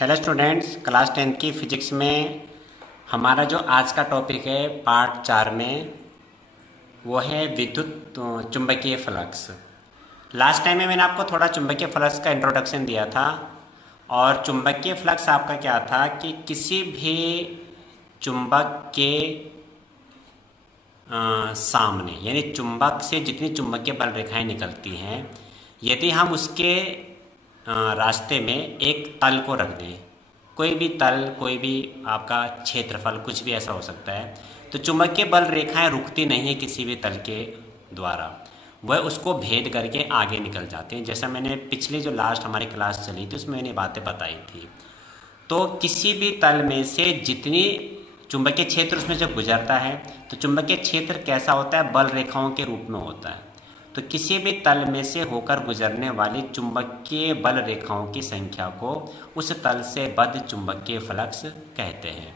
Hello students, class 10th की physics में हमारा जो आज का टॉपिक है पार्ट 4 में वो है विद्युत चुंबकीय फ्लक्स। लास्ट टाइम में मैंने आपको थोड़ा चुंबकीय फ्लक्स का इंट्रोडक्शन दिया था। और चुंबकीय फ्लक्स आपका क्या था कि किसी भी चुंबक के सामने, यानी चुंबक से जितनी चुंबकीय बल रेखाएं निकलती हैं, यदि हम उसके रास्ते में एक तल को रख दें, कोई भी तल, कोई भी आपका क्षेत्रफल, कुछ भी ऐसा हो सकता है, तो चुंबकीय बल रेखाएं रुकती नहीं है किसी भी तल के द्वारा, वह उसको भेद करके आगे निकल जाते हैं। जैसा मैंने पिछले जो लास्ट हमारी क्लास चली थी उसमें मैंने बातें बताई थी। तो किसी भी तल में से जितनी चुंबकीय क्षेत्र उसमें जब गुजरता है तो चुंबकीय क्षेत्र कैसा होता है, बल रेखाओं के रूप में होता है। तो किसी भी तल में से होकर गुजरने वाली चुंबकीय बल रेखाओं की संख्या को उस तल से बद्ध चुंबकीय फ्लक्स कहते हैं।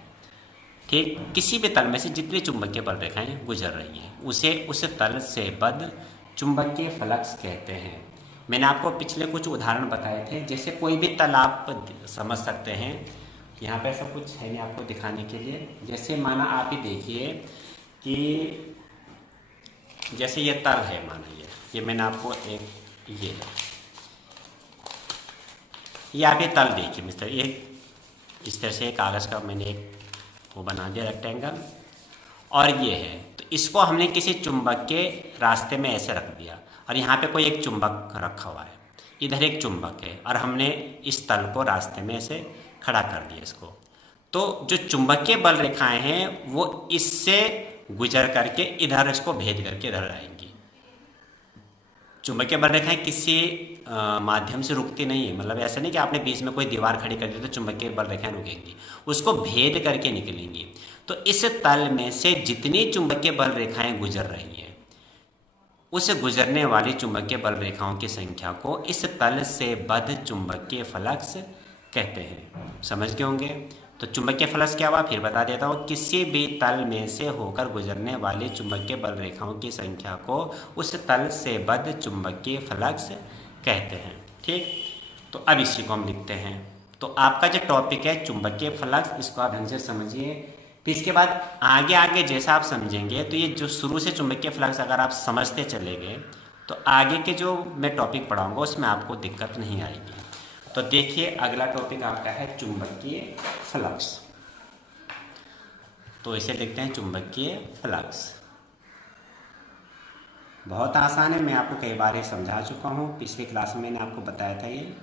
ठीक, किसी भी तल में से जितनी चुंबकीय बल रेखाएं गुजर रही हैं उसे उस तल से बद्ध चुंबकीय फ्लक्स कहते हैं। मैंने आपको पिछले कुछ उदाहरण बताए थे, जैसे कोई भी तल आप समझ सकते हैं। यहाँ पे ऐसा कुछ है नहीं आपको दिखाने के लिए। जैसे माना आप ही देखिए कि जैसे ये तल है, माना ये मैंने आपको एक ये आप ये तल देखिए मिस्टर, इस तरह से कागज़ का मैंने एक वो बना दिया रेक्टेंगल, और ये है। तो इसको हमने किसी चुंबक के रास्ते में ऐसे रख दिया, और यहाँ पे कोई एक चुंबक रखा हुआ है, इधर एक चुंबक है, और हमने इस तल को रास्ते में ऐसे खड़ा कर दिया इसको। तो जो चुंबकीय बल रेखाएं हैं वो इससे गुजर करके इधर इसको भेद करके इधर आएंगी। चुंबकीय बल रेखाएं किसी माध्यम से रुकती नहीं है, मतलब ऐसा नहीं कि आपने बीच में कोई दीवार खड़ी कर दी तो चुंबकीय बल रेखाएं रुकेंगी, उसको भेद करके निकलेंगी। तो इस तल में से जितनी चुंबकीय बल रेखाएं गुजर रही हैं उस गुजरने वाली चुंबकीय बल रेखाओं की संख्या को इस तल से बद्ध चुंबकीय फ्लक्स कहते हैं। समझ गए होंगे। तो चुंबकीय फ्लक्स क्या हुआ, फिर बता देता हूँ। किसी भी तल में से होकर गुजरने वाली चुंबकीय बल रेखाओं की संख्या को उस तल से बद्ध चुंबकीय फ्लक्स कहते हैं। ठीक, तो अब इसी को हम लिखते हैं। तो आपका जो टॉपिक है चुंबकीय फ्लक्स, इसको आप ढंग से समझिए। फिर इसके बाद आगे आगे जैसा आप समझेंगे, तो ये जो शुरू से चुंबकीय फ्लक्स अगर आप समझते चले गए तो आगे के जो मैं टॉपिक पढ़ाऊँगा उसमें आपको दिक्कत नहीं आएगी। तो देखिए, अगला टॉपिक आपका है चुंबकीय फ्लक्स। तो इसे लिखते हैं चुंबकीय फ्लक्स। बहुत आसान है, मैं आपको कई बार ये समझा चुका हूँ, पिछली क्लास में मैंने आपको बताया था ये।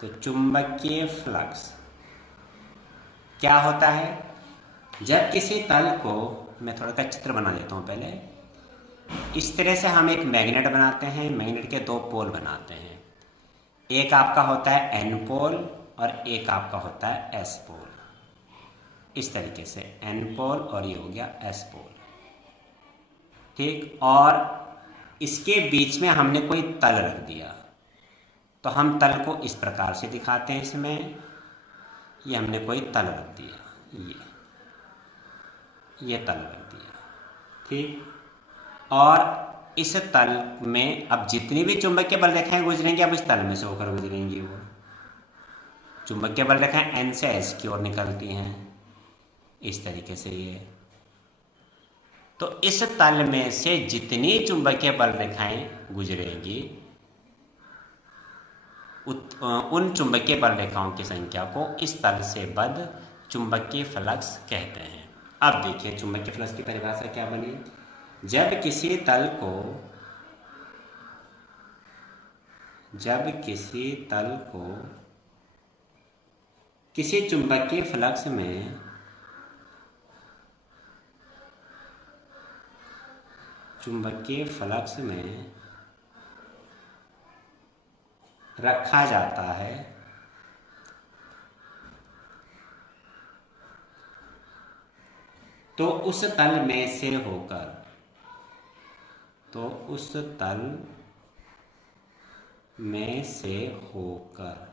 तो चुंबकीय फ्लक्स क्या होता है, जब किसी तल को, मैं थोड़ा सा चित्र बना देता हूँ पहले। इस तरह से हम एक मैग्नेट बनाते हैं, मैग्नेट के दो पोल बनाते हैं। एक आपका होता है एन पोल और एक आपका होता है एस पोल। इस तरीके से एन पोल और ये हो गया एस पोल। ठीक, और इसके बीच में हमने कोई तल रख दिया, तो हम तल को इस प्रकार से दिखाते हैं। इसमें ये हमने कोई तल रख दिया, ये तल रख दिया। ठीक, और इस तल में अब जितनी भी चुंबकीय बल रेखाएं गुजरेंगी अब इस तल में से होकर गुजरेंगी। वो चुंबकीय बल रेखाएं एन से एस की ओर निकलती हैं, इस तरीके से ये। तो इस तल में से जितनी चुंबकीय बल रेखाएं गुजरेंगी उन चुंबकीय बल रेखाओं की संख्या को इस तल से बद्ध चुंबकीय फ्लक्स कहते हैं। अब देखिए चुंबकीय फ्लक्स की परिभाषा क्या बनी। जब किसी तल को किसी चुंबकीय फ्लक्स में रखा जाता है तो उस तल में से होकर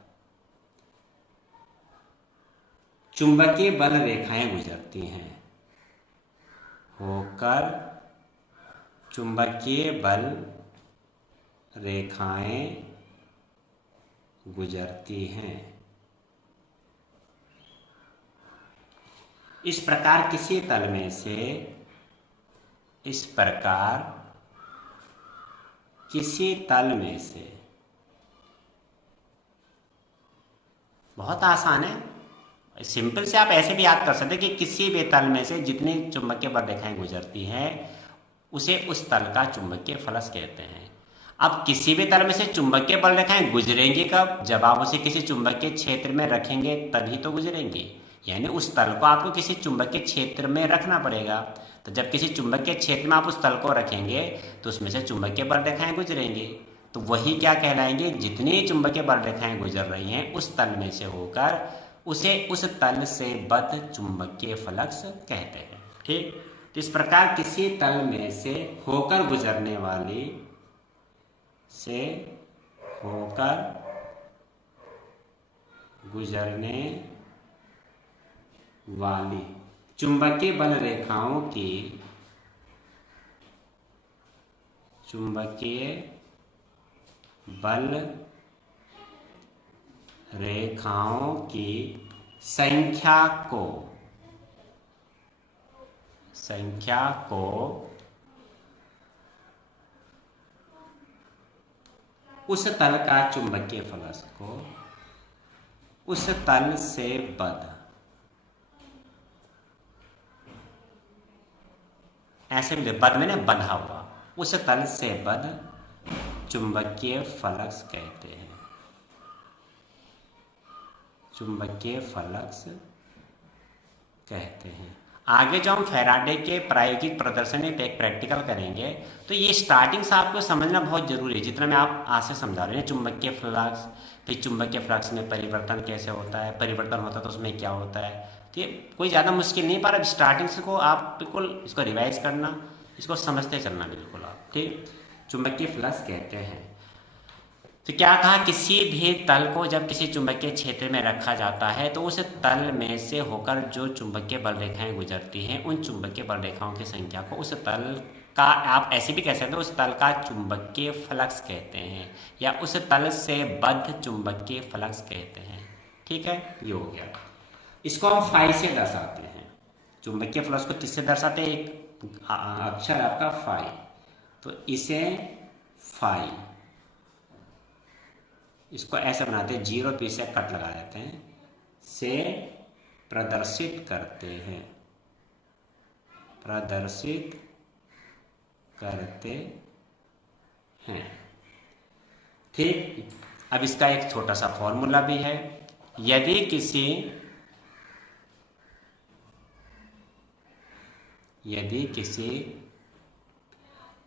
चुंबकीय बल रेखाएं गुजरती हैं, चुंबकीय बल रेखाएं गुजरती हैं। इस प्रकार किसी तल में से, इस प्रकार किसी तल में से, बहुत आसान है, सिंपल से आप ऐसे भी याद कर सकते हैं कि किसी भी तल में से जितनी चुंबकीय बल रेखाएं गुजरती हैं उसे उस तल का चुंबकीय फ्लक्स कहते हैं। अब किसी भी तल में से चुंबकीय बल रेखाएं गुजरेंगी कब? जब आप उसे किसी चुंबकीय क्षेत्र में रखेंगे तभी तो गुजरेंगी, यानी उस तल को आपको किसी चुंबकीय क्षेत्र में रखना पड़ेगा। तो जब किसी चुंबकीय क्षेत्र में आप उस तल को रखेंगे तो उसमें से चुंबकीय बल रेखाएं गुजरेंगी, तो वही क्या कहलाएंगे? जितनी चुंबकीय बल रेखाएं गुजर रही हैं उस तल में से होकर उसे उस तल से बद्ध चुंबकीय फ्लक्स कहते हैं। ठीक, तो इस प्रकार किसी तल में से होकर गुजरने वाली, से होकर गुजरने वाली चुंबकीय बल रेखाओं की, चुंबकीय बल रेखाओं की संख्या को उस तल का चुंबकीय फ्लक्स को उस तल से बद्ध, ऐसे भी बद्ध में ना बंधा हुआ, उस तल से बद्ध चुंबकीय फ्लक्स कहते हैं, चुंबकीय फ्लक्स कहते हैं। आगे जो हम फैराडे के प्रायोगिक प्रदर्शन में एक प्रैक्टिकल करेंगे तो ये स्टार्टिंग से आपको समझना बहुत जरूरी है, जितना मैं आप आज से समझा रहे हैं। चुंबकीय फ्लक्स, फिर चुंबकीय फ्लक्स में परिवर्तन कैसे होता है, परिवर्तन होता है तो उसमें क्या होता है, तो ये कोई ज़्यादा मुश्किल नहीं, पर अब स्टार्टिंग से को आप बिल्कुल इसको रिवाइज करना, इसको समझते चलना बिल्कुल आप। ठीक, चुंबकीय फ्लक्स कहते हैं। तो क्या कहा? किसी भी तल को जब किसी चुंबकीय क्षेत्र में रखा जाता है तो उस तल में से होकर जो चुंबकीय बल रेखाएं गुजरती हैं उन चुंबकीय बल रेखाओं की संख्या को उस तल का, आप ऐसे भी कह सकते हैं, उस तल का चुंबकीय फ्लक्स कहते हैं, या उस तल से बद्ध चुंबकीय फ्लक्स कहते हैं। ठीक है, ये हो गया। इसको हम फाई से दर्शाते हैं। चुंबकीय फ्लक्स को किससे दर्शाते हैं? एक अक्षर आपका फाई, तो इसे फाई, इसको ऐसे बनाते हैं, 0 पी से कट लगा देते हैं, से प्रदर्शित करते हैं, प्रदर्शित करते हैं। ठीक, अब इसका एक छोटा सा फॉर्मूला भी है। यदि किसी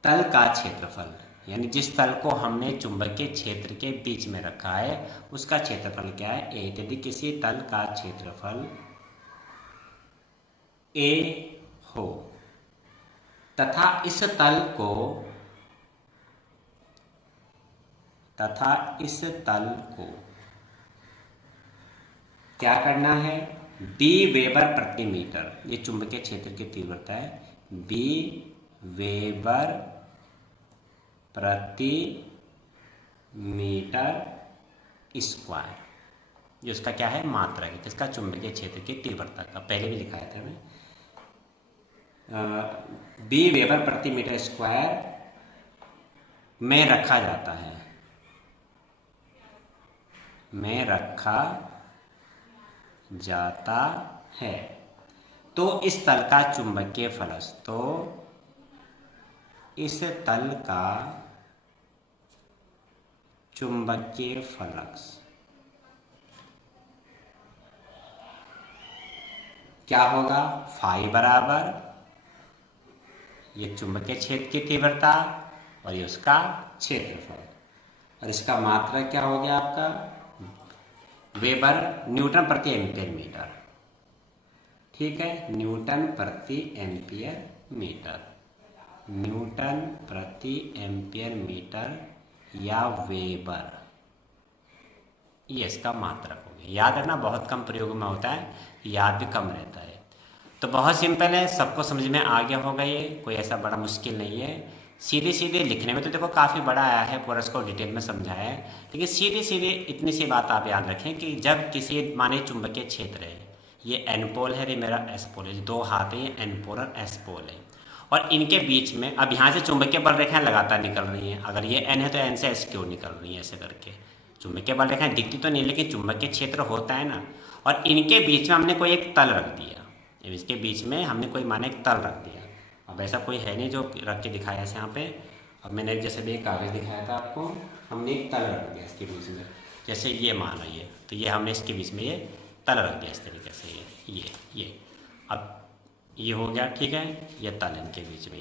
तल का क्षेत्रफल, यानी जिस तल को हमने चुंबकीय क्षेत्र के बीच में रखा है उसका क्षेत्रफल क्या है? ए। यदि किसी तल का क्षेत्रफल ए हो तथा इस तल को क्या करना है? बी वेबर प्रति मीटर, ये चुंबकीय क्षेत्र की तीव्रता है, बी वेबर प्रति मीटर स्क्वायर, ये उसका क्या है? मात्रा है, किसका? चुंबकीय क्षेत्र की तीव्रता का। पहले भी लिखाया था मैं, बी वेबर प्रति मीटर स्क्वायर में रखा जाता है, में रखा जाता है। तो इस तल का चुंबकीय फ्लक्स, तो इस तल का चुंबकीय फ्लक्स क्या होगा? फाई बराबर ये चुंबकीय क्षेत्र की तीव्रता और ये उसका क्षेत्रफल, और इसका मात्रा क्या हो गया आपका? वेबर, न्यूटन प्रति एम्पियर मीटर। ठीक है, न्यूटन प्रति एम्पियर मीटर, न्यूटन प्रति एम्पियर मीटर या वेबर, ये इसका मात्रक हो गया। याद रखना, बहुत कम प्रयोग में होता है, याद भी कम रहता है। तो बहुत सिंपल है, सबको समझ में आ गया होगा, ये कोई ऐसा बड़ा मुश्किल नहीं है। सीधे सीधे लिखने में तो देखो काफ़ी बड़ा आया है, पूरा इसको डिटेल में समझाया है, लेकिन सीधे सीधे इतनी सी बात आप याद रखें कि जब किसी माने चुंबकीय क्षेत्र है, ये एन पोल है, ये मेरा एस पोल है, दो हाथ है, ये एन पोल और एस पोल है। और इनके बीच में अब यहाँ से चुंबकीय बल रेखाएं लगातार निकल रही हैं। अगर ये एन है तो एन से एस क्यों निकल रही है, ऐसे करके चुंबकीय बल रेखाएं दिखती तो नहीं, लेकिन चुंबकीय क्षेत्र होता है ना। और इनके बीच में हमने कोई एक तल रख दिया, इसके बीच में हमने कोई माने एक तल रख दिया। अब ऐसा कोई है नहीं जो रख के दिखाया ऐसे यहाँ पे। अब मैंने जैसे भी एक कागज़ दिखाया था आपको, हमने एक तल रख दिया इसके बीच में, जैसे ये माना ये, तो ये हमने इसके बीच में ये तल रख दिया इस तरीके से, ये अब ये हो गया, ठीक है। ये तल इनके बीच में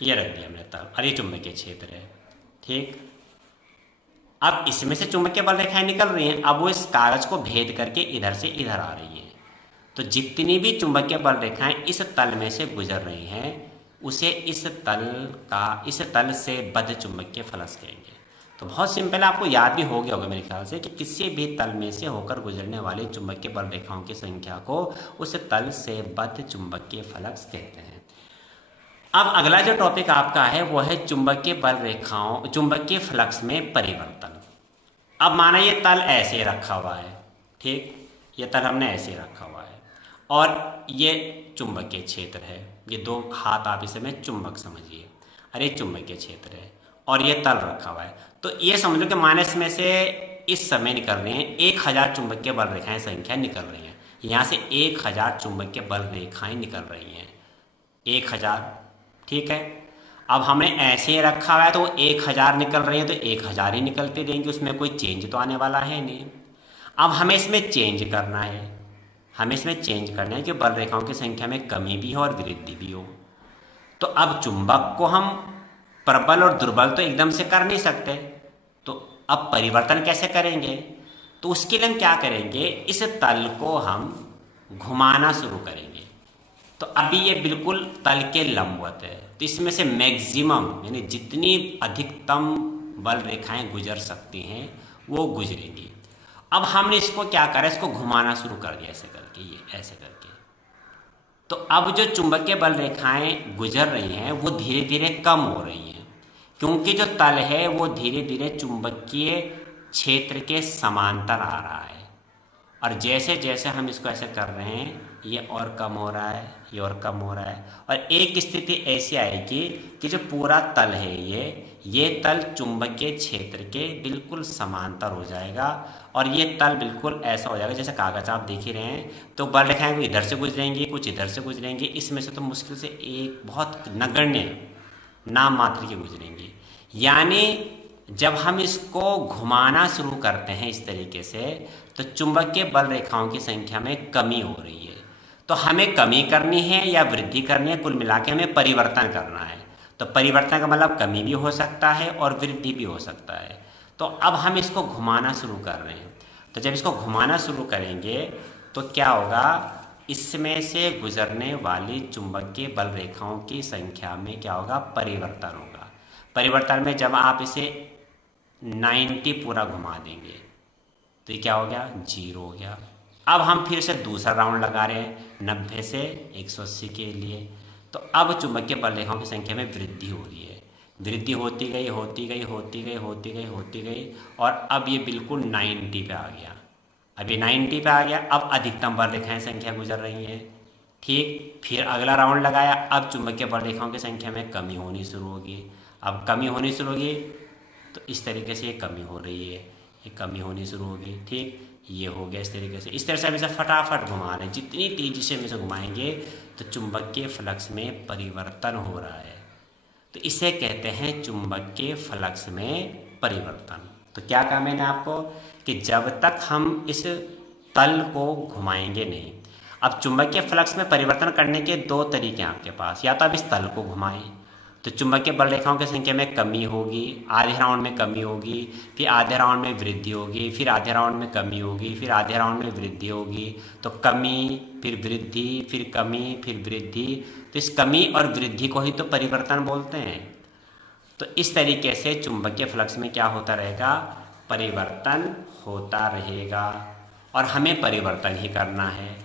ये रख दिया हमने तल, और ये चुंबकीय क्षेत्र है, ठीक। अब इसमें से चुंबकीय बल रेखाएं निकल रही हैं, अब वो इस कागज को भेद करके इधर से इधर आ रही हैं। तो जितनी भी चुंबकीय बल रेखाएं इस तल में से गुजर रही हैं, उसे इस तल से बद्ध चुंबकीय फ्लक्स कहेंगे। तो बहुत सिंपल, आपको याद भी हो गया होगा मेरे ख्याल से, कि किसी भी तल में से होकर गुजरने वाली चुंबकीय बल रेखाओं की संख्या को उस तल से बद्ध चुंबकीय फ्लक्स कहते हैं। अब अगला जो टॉपिक आपका है वो है चुंबकीय बल रेखाओं, चुंबकीय फ्लक्स में परिवर्तन। अब माना ये तल ऐसे रखा हुआ है, ठीक, ये तल हमने ऐसे रखा हुआ है, और ये चुंबकीय क्षेत्र है, ये दो हाथ आप इसे में चुंबक समझिए, अरे चुंबकीय क्षेत्र है, और ये तल रखा हुआ है। तो ये समझ लो कि माइनस में से इस समय निकल रहे हैं 1000 चुंबकीय बल रेखाएं संख्या निकल रही हैं। यहाँ से 1000 चुंबकीय बल रेखाएं निकल रही हैं, 1000, ठीक है। अब हमने ऐसे रखा हुआ है तो 1000 निकल रही है, तो 1000 ही निकलते रहेंगे, उसमें कोई चेंज तो आने वाला है नहीं। अब हमें इसमें चेंज करना है, हमें इसमें चेंज करना है कि बल रेखाओं की संख्या में कमी भी हो और वृद्धि भी हो। तो अब चुंबक को हम प्रबल और दुर्बल तो एकदम से कर नहीं सकते, तो अब परिवर्तन कैसे करेंगे? तो उसके लिए हम क्या करेंगे, इस तल को हम घुमाना शुरू करेंगे। तो अभी ये बिल्कुल तल के लंबवत है, तो इसमें से मैक्सिमम यानी जितनी अधिकतम बल रेखाएं गुजर सकती हैं वो गुजरेंगी। अब हमने इसको क्या करा, इसको घुमाना शुरू कर दिया ऐसे करके, ये ऐसे करके। तो अब जो चुंबकीय बल रेखाएं गुजर रही हैं वो धीरे धीरे कम हो रही हैं, क्योंकि जो तल है वो धीरे धीरे चुंबकीय क्षेत्र के समांतर आ रहा है। और जैसे जैसे हम इसको ऐसे कर रहे हैं ये और कम हो रहा है, ये और कम हो रहा है, और एक स्थिति ऐसी आएगी कि जो पूरा तल है ये तल चुंबकीय क्षेत्र के बिल्कुल समांतर हो जाएगा, और ये तल बिल्कुल ऐसा हो जाएगा जैसे कागज आप देख ही रहे हैं। तो बल रेखाएं कुछ इधर से गुजरेंगी, कुछ इधर से गुजरेंगी, इसमें से तो मुश्किल से एक बहुत नगण्य नाम मात्र की गुजरेंगी। यानी जब हम इसको घुमाना शुरू करते हैं इस तरीके से, तो चुंबकीय बल रेखाओं की संख्या में कमी हो रही है। तो हमें कमी करनी है या वृद्धि करनी है, कुल मिला के हमें परिवर्तन करना है। तो परिवर्तन का मतलब कमी भी हो सकता है और वृद्धि भी हो सकता है। तो अब हम इसको घुमाना शुरू कर रहे हैं, तो जब इसको घुमाना शुरू करेंगे तो क्या होगा, इसमें से गुजरने वाली चुंबकीय बल रेखाओं की संख्या में क्या होगा, परिवर्तन होगा। परिवर्तन में जब आप इसे 90 पूरा घुमा देंगे तो ये क्या हो गया, 0 हो गया। अब हम फिर से दूसरा राउंड लगा रहे हैं 90 से 180 के लिए। तो अब चुंबकीय बल रेखाओं की संख्या में वृद्धि हो रही है, वृद्धि होती गई होती गई होती गई होती गई होती गई, और अब ये बिल्कुल 90 पे आ गया। अब ये 90 पे आ गया, अब अधिकतम बल रेखाएं संख्या गुजर रही हैं, ठीक। फिर अगला राउंड लगाया, अब चुंबकीय बल रेखाओं की संख्या में कमी होनी शुरू होगी। अब कमी होनी शुरू होगी तो इस तरीके से ये कमी हो रही है, ये कमी होनी शुरू होगी, ठीक। ये हो गया इस तरीके से। इस तरह से हम इसे फटाफट घुमा रहे हैं, जितनी तेज़ी से हम इसे घुमाएंगे तो चुंबकीय फ्लक्स में परिवर्तन हो रहा है। तो इसे कहते हैं चुंबकीय फ्लक्स में परिवर्तन। तो क्या कहा मैंने आपको कि जब तक हम इस तल को घुमाएंगे नहीं। अब चुंबकीय फ्लक्स में परिवर्तन करने के दो तरीके हैं आपके पास, या तो आप इस तल को घुमाएं तो चुंबकीय बल रेखाओं की संख्या में कमी होगी, आधे राउंड में कमी होगी, फिर आधे राउंड में वृद्धि होगी, फिर आधे राउंड में कमी होगी, फिर आधे राउंड में वृद्धि होगी। तो कमी, फिर वृद्धि, फिर कमी, फिर वृद्धि। तो इस कमी और वृद्धि को ही तो परिवर्तन बोलते हैं। तो इस तरीके से चुंबकीय फ्लक्स में क्या होता रहेगा, परिवर्तन होता रहेगा, और हमें परिवर्तन ही करना है।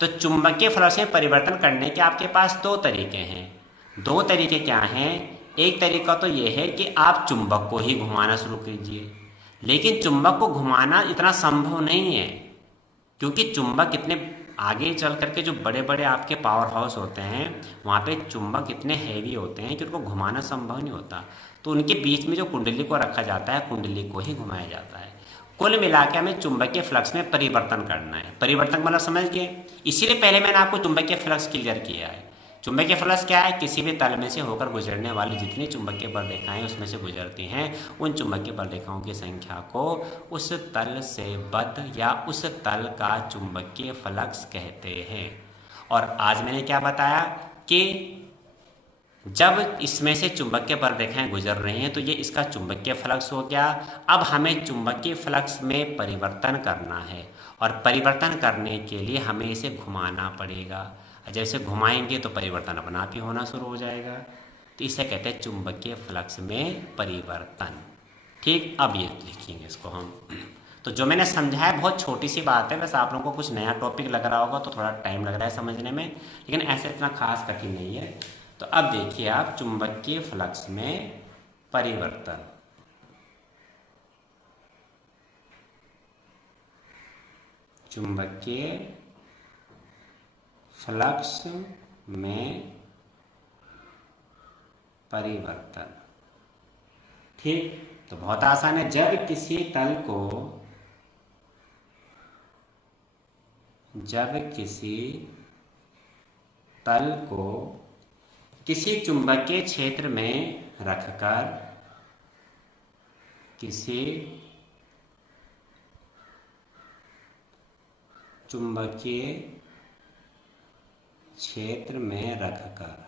तो चुंबकीय फ्लक्स में परिवर्तन करने के आपके पास दो तरीके हैं। दो तरीके क्या हैं, एक तरीका तो ये है कि आप चुंबक को ही घुमाना शुरू कीजिए, लेकिन चुंबक को घुमाना इतना संभव नहीं है, क्योंकि चुंबक इतने आगे चल करके जो बड़े बड़े आपके पावर हाउस होते हैं वहाँ पे चुंबक इतने हैवी होते हैं कि उनको घुमाना संभव नहीं होता, तो उनके बीच में जो कुंडली को रखा जाता है, कुंडली को ही घुमाया जाता है। कुल मिला के हमें चुंबकीय फ्लक्स में परिवर्तन करना है। परिवर्तन मतलब समझ गए, इसीलिए पहले मैंने आपको चुंबकीय फ्लक्स क्लियर किया है। चुंबकीय फ्लक्स क्या है? किसी भी तल में से होकर गुजरने वाली जितनी चुंबकीय बल रेखाएं उसमें से गुजरती हैं, उन चुंबकीय बल रेखाओं की संख्या को उस तल से बद्ध या उस तल का चुंबकीय फ्लक्स कहते हैं। और आज मैंने क्या बताया कि जब इसमें से चुंबकीय बल रेखाएं गुजर रही हैं तो ये इसका चुंबकीय फ्लक्स हो गया। अब हमें चुंबकीय फ्लक्स में परिवर्तन करना है, और परिवर्तन करने के लिए हमें इसे घुमाना पड़ेगा। जैसे घुमाएंगे तो परिवर्तन अपने आप ही होना शुरू हो जाएगा, तो इसे कहते हैं चुंबकीय फ्लक्स में परिवर्तन। ठीक, अब ये लिखेंगे इसको हम। तो जो मैंने समझाया बहुत छोटी सी बात है, बस आप लोगों को कुछ नया टॉपिक लग रहा होगा तो थोड़ा टाइम लग रहा है समझने में, लेकिन ऐसे इतना खास कठिन नहीं है। तो अब देखिए आप, चुंबकीय फ्लक्स में परिवर्तन। चुंबकीय फ्लक्स में परिवर्तन। ठीक, तो बहुत आसान है। जब किसी तल को किसी चुंबकीय क्षेत्र में रखकर, किसी चुंबकीय क्षेत्र में रखकर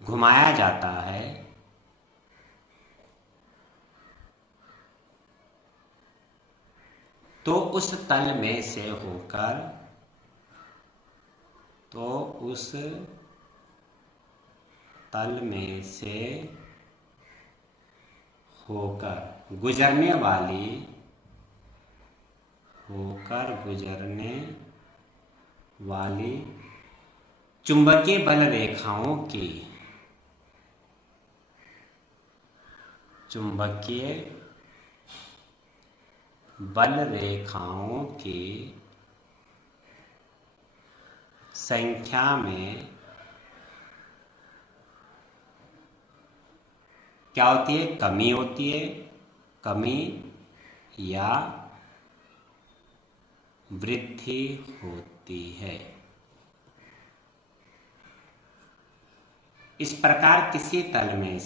घुमाया जाता है, तो उस तल में से होकर गुजरने वाली चुंबकीय बल रेखाओं की संख्या में क्या होती है? कमी होती है, कमी या वृद्धि होती है। इस प्रकार किसी तल में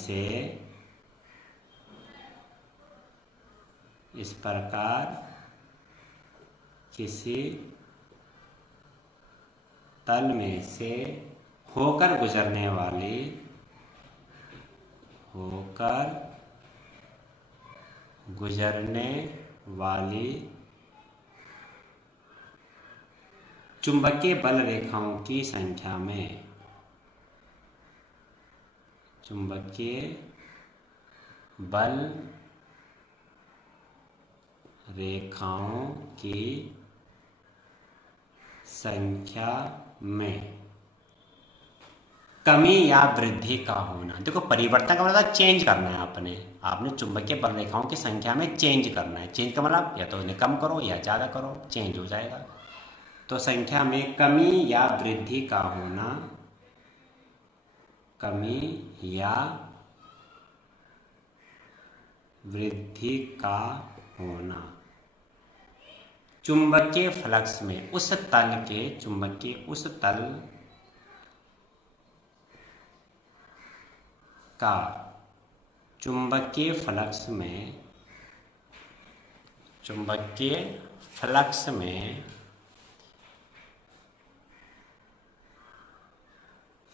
से होकर गुजरने वाली चुंबकीय बल रेखाओं की संख्या में, चुंबकीय बल रेखाओं की संख्या में कमी या वृद्धि का होना। देखो, परिवर्तन का मतलब चेंज करना है। आपने चुंबकीय बल रेखाओं की संख्या में चेंज करना है। चेंज का मतलब या तो इन्हें कम करो या ज़्यादा करो, चेंज हो जाएगा। तो संख्या में कमी या वृद्धि का होना, कमी या वृद्धि का होना चुंबकीय फ्लक्स में उस तल का चुंबकीय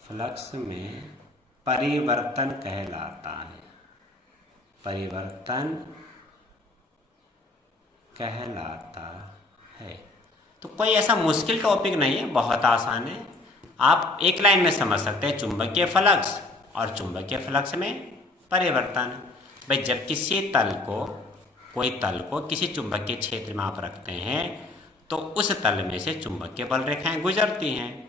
फ्लक्स में परिवर्तन कहलाता है। परिवर्तन कहलाता है। तो कोई ऐसा मुश्किल टॉपिक नहीं है, बहुत आसान है। आप एक लाइन में समझ सकते हैं, चुंबकीय फ्लक्स और चुंबकीय फ्लक्स में परिवर्तन। भाई, जब कोई तल को किसी चुंबकीय क्षेत्र में आप रखते हैं तो उस तल में से चुंबकीय बल रेखाएं गुजरती हैं।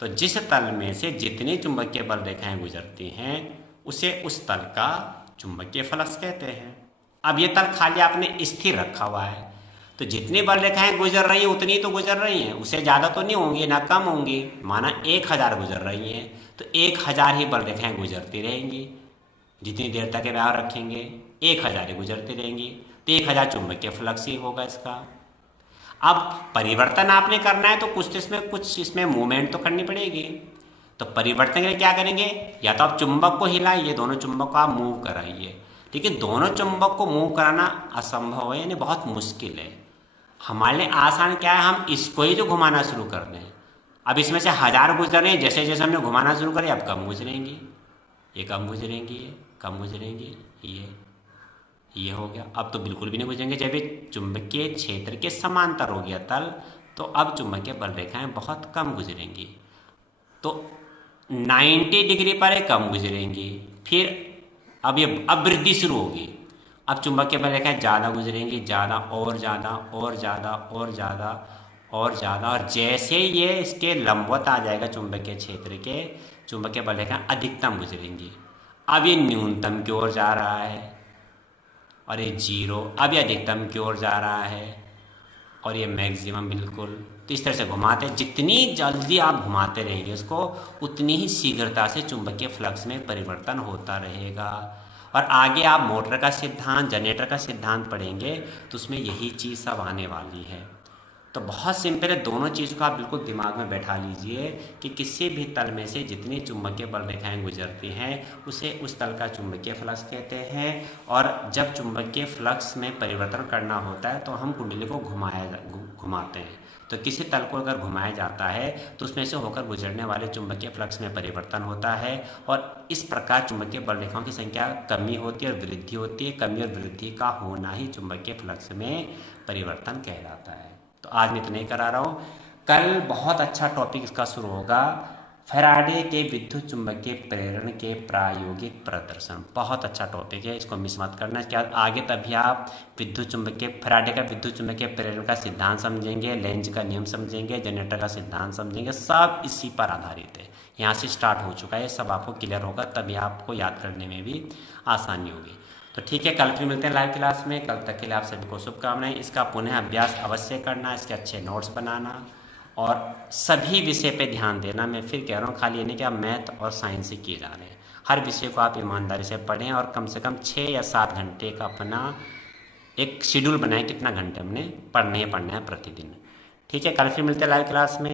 तो जिस तल में से जितनी चुंबकीय बल रेखाएं गुजरती हैं उसे उस तल का चुंबकीय फ्लक्स कहते हैं। अब ये तल खाली आपने स्थिर रखा हुआ है, तो जितनी बल रेखाएं गुजर रही हैं उतनी तो गुजर रही हैं, उससे ज़्यादा तो नहीं होंगी ना कम होंगी। माना 1000 गुजर रही हैं तो 1000 ही बल रेखाएं गुजरती रहेंगी। जितनी देर तक व्यवहार रखेंगे 1000 ही गुजरती रहेंगी, तो 1000 चुंबकीय फ्लक्स ही होगा इसका। अब परिवर्तन आपने करना है तो कुछ इसमें मूवमेंट तो करनी पड़ेगी। तो परिवर्तन के लिए क्या करेंगे, या तो आप चुंबक को हिलाइए, दोनों चुंबक को आप मूव कराइए। लेकिन दोनों चुंबक को मूव कराना असंभव है, यानी बहुत मुश्किल है। हमारे लिए आसान क्या है, हम इसको ही जो घुमाना शुरू कर दें। अब इसमें से 1000 गुजर रहे हैं, जैसे जैसे हमने घुमाना शुरू करें अब कम गुजरेंगी, ये कम गुजरेंगी, ये कम गुजरेंगी, ये हो गया। अब तो बिल्कुल भी नहीं गुजरेंगे। जब ये चुंबकीय क्षेत्र के समांतर हो गया तल, तो अब चुंबकीय बल रेखाएं बहुत कम गुजरेंगी। तो 90 डिग्री पर ये कम गुजरेंगी, फिर अब वृद्धि शुरू होगी। अब चुंबकीय बल रेखाएं ज़्यादा गुजरेंगी, ज़्यादा और ज़्यादा और ज़्यादा और ज़्यादा और ज़्यादा, और जैसे ये इसके लंबवत आ जाएगा चुंबकीय क्षेत्र के, चुंबकीय बल रेखाएं अधिकतम गुजरेंगी। अब ये न्यूनतम की ओर जा रहा है और ये 0, अब ये अधिकतम की ओर जा रहा है और ये मैक्सिमम बिल्कुल। तो इस तरह से घुमाते, जितनी जल्दी आप घुमाते रहेंगे उसको, उतनी ही शीघ्रता से चुंबकीय फ्लक्स में परिवर्तन होता रहेगा। और आगे आप मोटर का सिद्धांत, जनरेटर का सिद्धांत पढ़ेंगे तो उसमें यही चीज़ सब आने वाली है। तो बहुत सिंपल है, दोनों चीज़ों को आप बिल्कुल दिमाग में बैठा लीजिए कि किसी भी तल में से जितनी चुंबकीय बल रेखाएं गुजरती हैं उसे उस तल का चुंबकीय फ्लक्स कहते हैं। और जब चुंबकीय फ्लक्स में परिवर्तन करना होता है तो हम कुंडली को घुमाते हैं। तो किसी तल को अगर घुमाया जाता है तो उसमें से होकर गुजरने वाले चुंबकीय फ्लक्स में परिवर्तन होता है, और इस प्रकार चुंबकीय बल रेखाओं की संख्या कमी होती है और वृद्धि होती है। कमी और वृद्धि का होना ही चुंबकीय फ्लक्स में परिवर्तन कहलाता है। तो आज मैं इतना ही करा रहा हूँ। कल बहुत अच्छा टॉपिक इसका शुरू होगा, फैराडे के विद्युत चुंबकीय प्रेरण के प्रायोगिक प्रदर्शन। बहुत अच्छा टॉपिक है, इसको मिस मत करना। इसके बाद आगे तभी आप फैराडे का विद्युत चुंबकीय प्रेरण का सिद्धांत समझेंगे, लेंज का नियम समझेंगे, जनरेटर का सिद्धांत समझेंगे, सब इसी पर आधारित है। यहाँ से स्टार्ट हो चुका है, सब आपको क्लियर होगा, तभी आपको याद करने में भी आसानी होगी। तो ठीक है, कल फिर मिलते हैं लाइव क्लास में। कल तक के लिए आप सभी को शुभकामनाएं। इसका पुनः अभ्यास अवश्य करना, इसके अच्छे नोट्स बनाना और सभी विषय पे ध्यान देना। मैं फिर कह रहा हूँ, खाली ये नहीं कि आप मैथ और साइंस ही किए जा रहे हैं। हर विषय को आप ईमानदारी से पढ़ें और कम से कम 6 या 7 घंटे का अपना एक शेड्यूल बनाएं, कितना घंटे हमने पढ़ना है प्रतिदिन। ठीक है, कल फिर मिलते हैं लाइव क्लास में।